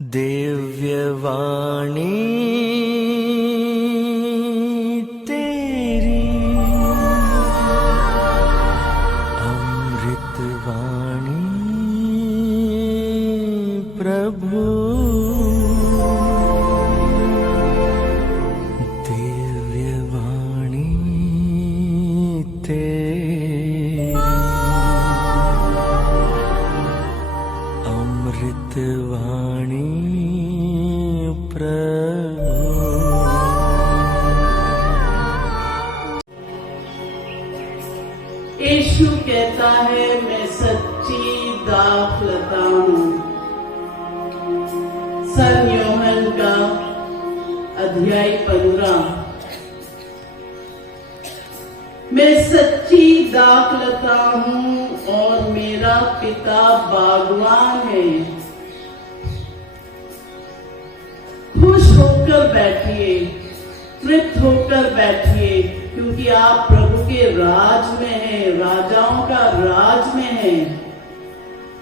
दिव्यवाणी तेरी अमृतवाणी प्रभु। दिव्यवाणी तेरी अमृतवाणी प्रभु। यीशु कहता है मैं सच्ची दाखलता हूँ। सन यूहन्ना का अध्याय 15। मैं सच्ची दाखलता हूँ और मेरा पिता बागवान है। खुश होकर बैठिए, तृप्त होकर बैठिए, क्योंकि आप प्रभु के राज में हैं, राजाओं का राज में हैं,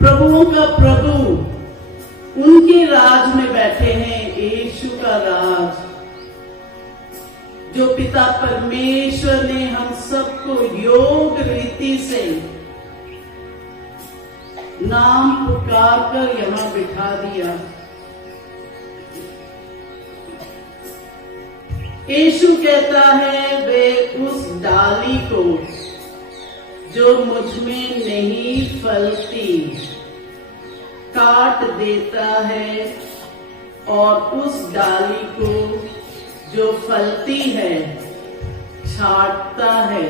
प्रभुओं का प्रभु उनके राज में बैठे हैं। यीशु का राज, जो पिता परमेश्वर ने हम सबको योग रीति से नाम पुकार कर यहाँ बिठा दिया। यीशु कहता है वे उस डाली को जो मुझ में नहीं फलती काट देता है और उस डाली को जो फलती है छांटता है,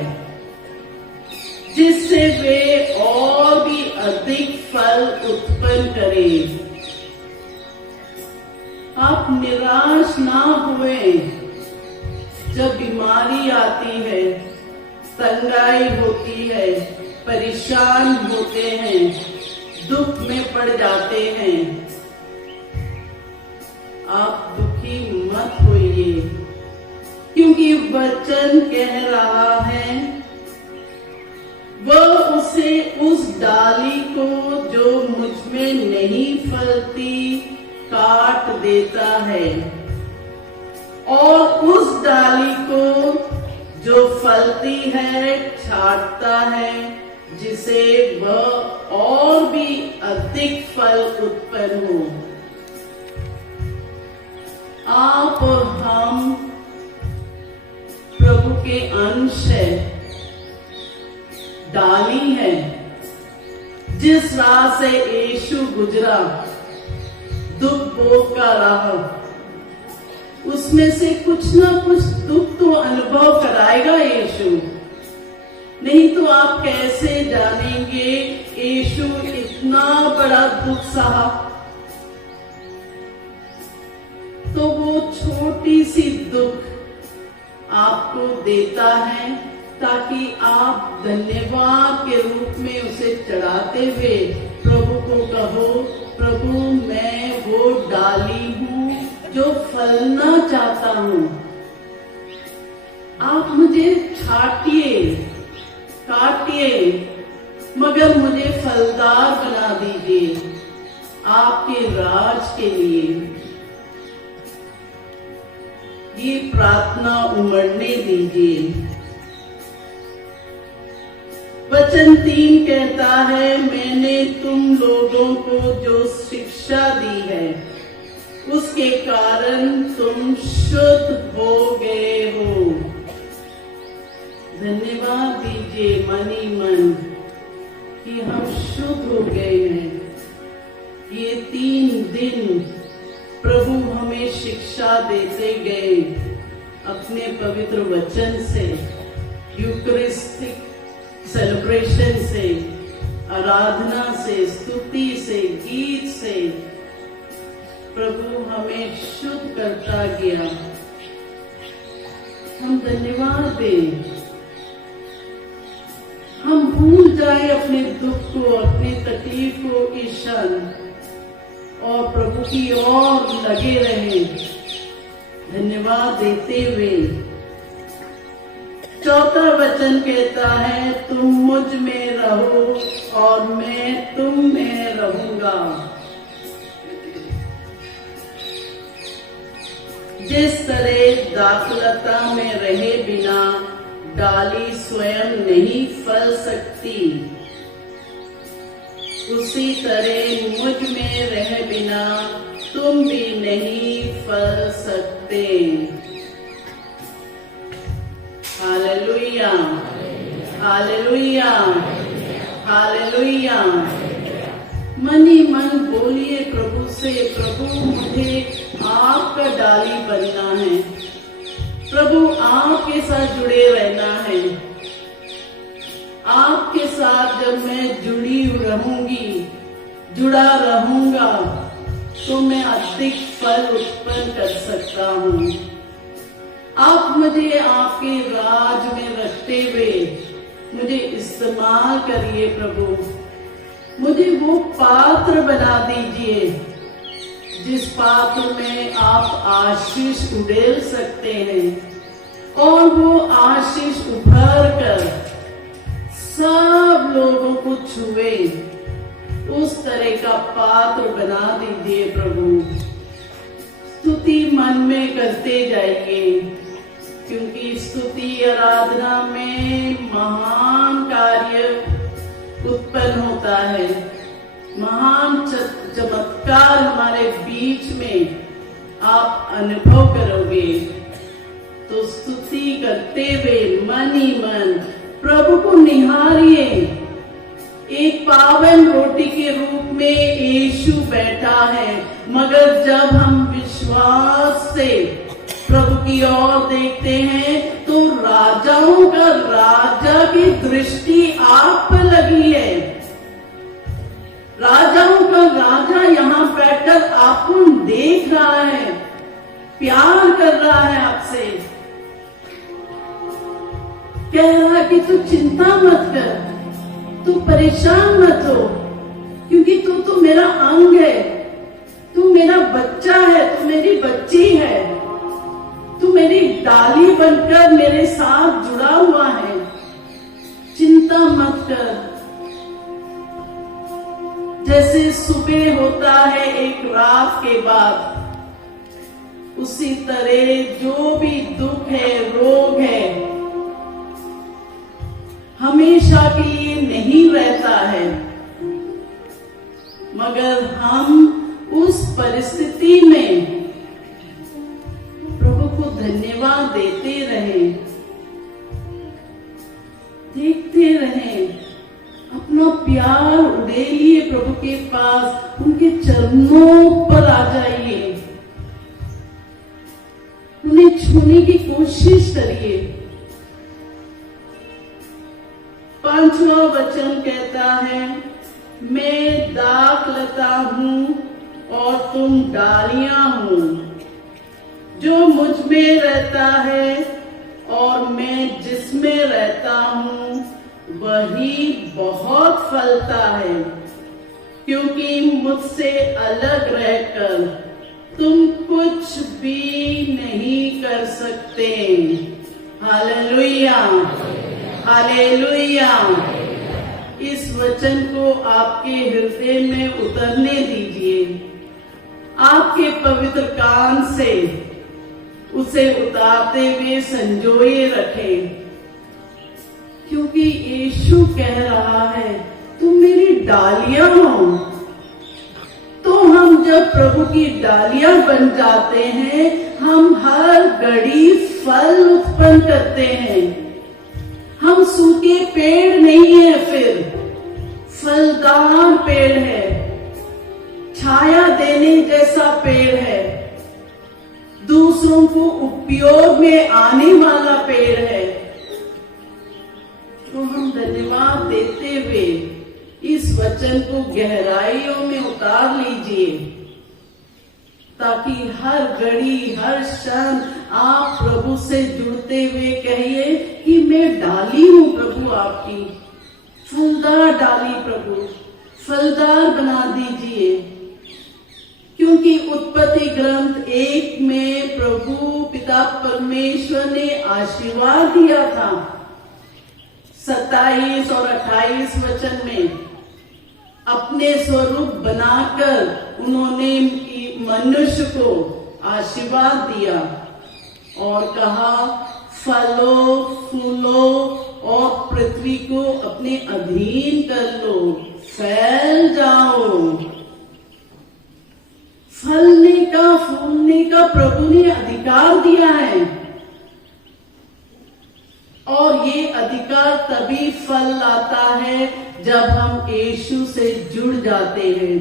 जिससे वे और भी अधिक फल उत्पन्न करें। आप निराश ना हुए। जब बीमारी आती है, तंगाई होती है, परेशान होते हैं, दुख में पड़ जाते हैं, आप दुखी मत होइए, क्योंकि वचन कह रहा है वह उसे उस डाली को जो मुझ में नहीं फलती काट देता है और उस डाली को जो फलती है छांटता है, जिसे वह और भी अधिक फल उत्पन्न हो। आप और हम प्रभु के अंश है, डाली है। जिस राह से यीशु गुजरा, दुख भोग का राह, उसमें से कुछ ना कुछ दुख तो अनुभव कराएगा यीशु। नहीं तो आप कैसे जानेंगे यीशु इतना बड़ा दुख सहा। तो वो छोटी सी दुख आपको देता है ताकि आप धन्यवाद के रूप में उसे चढ़ाते हुए प्रभु को कहो, प्रभु मैं वो डाली हूँ जो फलना चाहता हूँ। आप मुझे छांटिए, काटिए, मगर मुझे फलदार बना दीजिए आपके राज के लिए। ये प्रार्थना उमड़ने दीजिए। वचन 3 कहता है मैंने तुम लोगों को जो शिक्षा दी है उसके कारण तुम शुद्ध हो गए हो। धन्यवाद दीजिए मनी मन कि हम शुद्ध हो गए हैं। ये 3 दिन प्रभु हमें शिक्षा देते गए अपने पवित्र वचन से, यूकरिस्टिक सेलिब्रेशन से, आराधना से, स्तुति से, गीत से प्रभु हमें शुद्ध करता गया। हम धन्यवाद दें। हम भूल जाए अपने दुख को, अपनी तकलीफ को इस क्षण और प्रभु की ओर लगे रहें, धन्यवाद देते हुए। 4था वचन कहता है तुम मुझ में रहो और मैं तुम में रहूंगा। जिस तरह दाखलता में रहे बिना डाली स्वयं नहीं फल सकती, उसी तरह मुझ में रह बिना तुम भी नहीं फल सकते। Hallelujah, hallelujah, hallelujah. मन ही मन बोलिए प्रभु से, प्रभु मुझे आपका डाली बनना है, प्रभु आपके साथ जुड़े रहना है। आपके साथ जब मैं जुड़ी रहूंगी, जुड़ा रहूंगा, तो मैं अधिक फल उत्पन्न कर सकता हूँ। आप मुझे आपके राज में रखते हुए मुझे इस्तेमाल करिए प्रभु। मुझे वो पात्र बना दीजिए जिस पात्र में आप आशीष उड़ेल सकते हैं और वो आशीष उभर कर सब लोगों को छुए, उस तरह का पात्र बना दीजिए प्रभु। स्तुति मन में करते जाइए, क्योंकि स्तुति आराधना में महान कार्य उत्पन्न होता है, महान चमत्कार हमारे बीच में आप अनुभव करोगे। तो स्तुति करते हुए मन ही मन प्रभु को निहारिए। एक पावन रोटी के रूप में यीशु बैठा है, मगर जब हम विश्वास से प्रभु की ओर देखते हैं तो राजाओं का राजा की दृष्टि आप पर लगी है। राजाओं का राजा यहाँ बैठकर आपको देख रहा है, प्यार कर रहा है आपसे, कह रहा है कि तू चिंता मत कर, तू परेशान मत हो, क्योंकि तू तो मेरा अंग है, तू मेरा बच्चा है, तू मेरी बच्ची है, तू मेरी डाली बनकर मेरे साथ जुड़ा हुआ है, चिंता मत कर। जैसे सुबह होता है एक रात के बाद, उसी तरह जो भी दुख है, रोग है, हमेशा के लिए नहीं रहता है, मगर हम उस परिस्थिति में प्रभु को धन्यवाद देते रहें, देखते रहें, अपना प्यार उड़ेलिए प्रभु के पास, उनके चरणों पर आ जाइए, उन्हें छूने की कोशिश करिए। 5वां वचन कहता है, मैं दाखलता हूं और तुम डालियां हो, जो मुझ में रहता है और मैं जिसमें रहता हूं वही बहुत फलता है, क्योंकि मुझसे अलग रहकर तुम कुछ भी नहीं कर सकते। Hallelujah, hallelujah. इस वचन को आपके हृदय में उतरने दीजिए, आपके पवित्र कान से उसे उतारते हुए संजोए रखें, क्योंकि यीशु कह रहा है तुम मेरी डालियां हो। तो हम जब प्रभु की डालियां बन जाते हैं, हम हर घड़ी फल उत्पन्न करते हैं। हम सूखे पेड़ नहीं है, फिर फलदार पेड़ है, छाया देने जैसा पेड़ है, दूसरों को उपयोग में आने वाला पेड़ है। तो हम धन्यवाद देते हुए इस वचन को गहराइयों में उतार लीजिए, ताकि हर घड़ी हर क्षण आप प्रभु से जुड़ते हुए कहिए कि मैं डाली हूं प्रभु, आपकी फलदार डाली प्रभु, फलदार बना दीजिए। क्योंकि उत्पत्ति ग्रंथ 1 में प्रभु पिता परमेश्वर ने आशीर्वाद दिया था। 27 और 28 वचन में अपने स्वरूप बनाकर उन्होंने मनुष्य को आशीर्वाद दिया। और कहा, फलो फूलो और पृथ्वी को अपने अधीन कर लो, फैल जाओ। फलने का, फूलने का प्रभु ने अधिकार दिया है, और ये अधिकार तभी फल लाता है जब हम यीशु से जुड़ जाते हैं,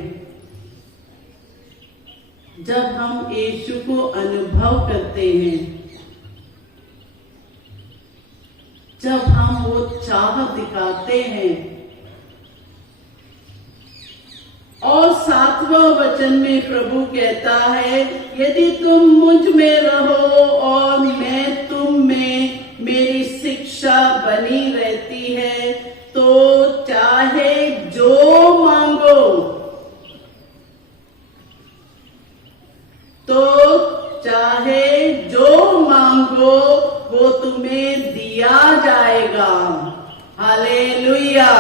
जब हम यीशु को अनुभव करते हैं, जब हम वो चाह दिखाते हैं। और 7वां वचन में प्रभु कहता है, यदि तुम मुझ में रहो और मैं तुम में, मेरी शिक्षा बनी रहती है, तो चाहे जो मांगो, वो तुम्हें दिया जाएगा। हालेलुया।